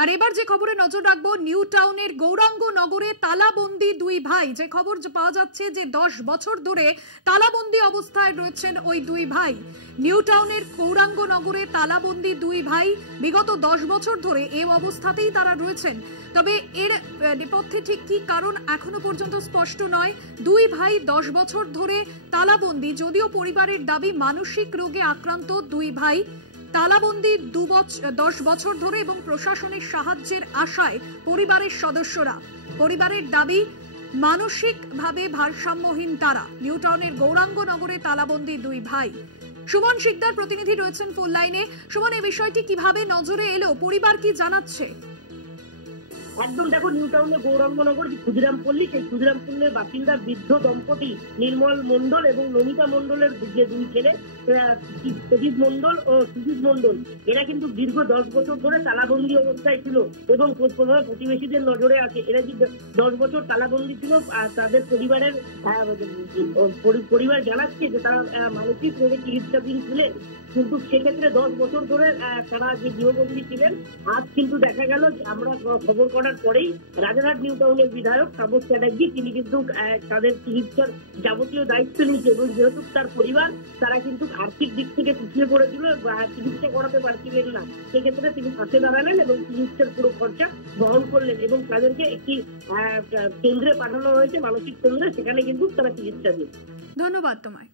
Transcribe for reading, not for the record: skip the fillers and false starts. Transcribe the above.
আর এবার যে খবরে নজর রাখবো, নিউ টাউনের গৌরাঙ্গ নগরে তালাবন্দি দুই ভাই। যে খবর পাওয়া যাচ্ছে যে 10 বছর ধরে তালাবন্দি অবস্থায় রয়েছেন ওই দুই ভাই। নিউ টাউনের গৌরাঙ্গ নগরে তালাবন্দি দুই ভাই বিগত 10 বছর ধরে এই অবস্থাতেই তারা রয়েছেন। তবে এর নেপথ্যে ঠিক কি কারণ এখনো পর্যন্ত স্পষ্ট নয়। দুই ভাই 10 বছর ধরে তালাবন্দি, যদিও পরিবারের দাবি মানসিক রোগে আক্রান্ত দুই ভাই তালাবন্দি 10 বছর ধরে এবং প্রশাসনের সাহায্যের আশায় পরিবারের সদস্যরা। পরিবারের দাবি মানসিকভাবে ভারসাম্যহীন তারা। নিউ টাউনের গৌরাঙ্গ নগরে তালাবন্দি দুই ভাই। সুমন শিকদার প্রতিনিধি রয়েছেন ফোন লাইনে। সুমন, এই বিষয়টি কিভাবে নজরে এলো, পরিবার কি জানাচ্ছে? একদম দেখো, নিউ টাউনে গৌরাঙ্গনগর যে ক্ষুদিরামপল্লী, সেই ক্ষুদিরামপল্লীর বাসিন্দা বৃদ্ধ দম্পতি নির্মল মন্ডল এবং নমিতা মন্ডলের যে দুই ছেলে প্রদীপ মন্ডল ও সুজিত মন্ডল, এরা কিন্তু দীর্ঘ 10 বছর ধরে তালাবন্দি অবস্থায় ছিল এবং প্রতিবেশীদের নজরে আছে। এরা যে 10 বছর তালাবন্দি ছিল, তাদের পরিবার জানাচ্ছে যে তারা মানসিক রোগে চিকিৎসাধীন ছিলেন, কিন্তু সেক্ষেত্রে 10 বছর ধরে তারা যে গৃহবন্দী ছিলেন। আজ কিন্তু দেখা গেল, আমরা খবর করার পরেই রাজারহাট নিউ টাউনের বিধায়ক তাপস চ্যাটার্জি, তিনি কিন্তু তাদের চিকিৎসার যাবতীয় দায়িত্ব নিয়েছে এবং যেহেতু তার পরিবার তারা কিন্তু আর্থিক দিক থেকে পিছিয়ে পড়েছিল, চিকিৎসা করাতে পারছিলেন না, সেক্ষেত্রে তিনি পাশে দাঁড়ালেন এবং চিকিৎসার পুরো খরচা বহন করলেন এবং তাদেরকে একটি কেন্দ্রে পাঠানো হয়েছে, মানসিক কেন্দ্রে, সেখানে কিন্তু তারা চিকিৎসা দিন। ধন্যবাদ তোমায়।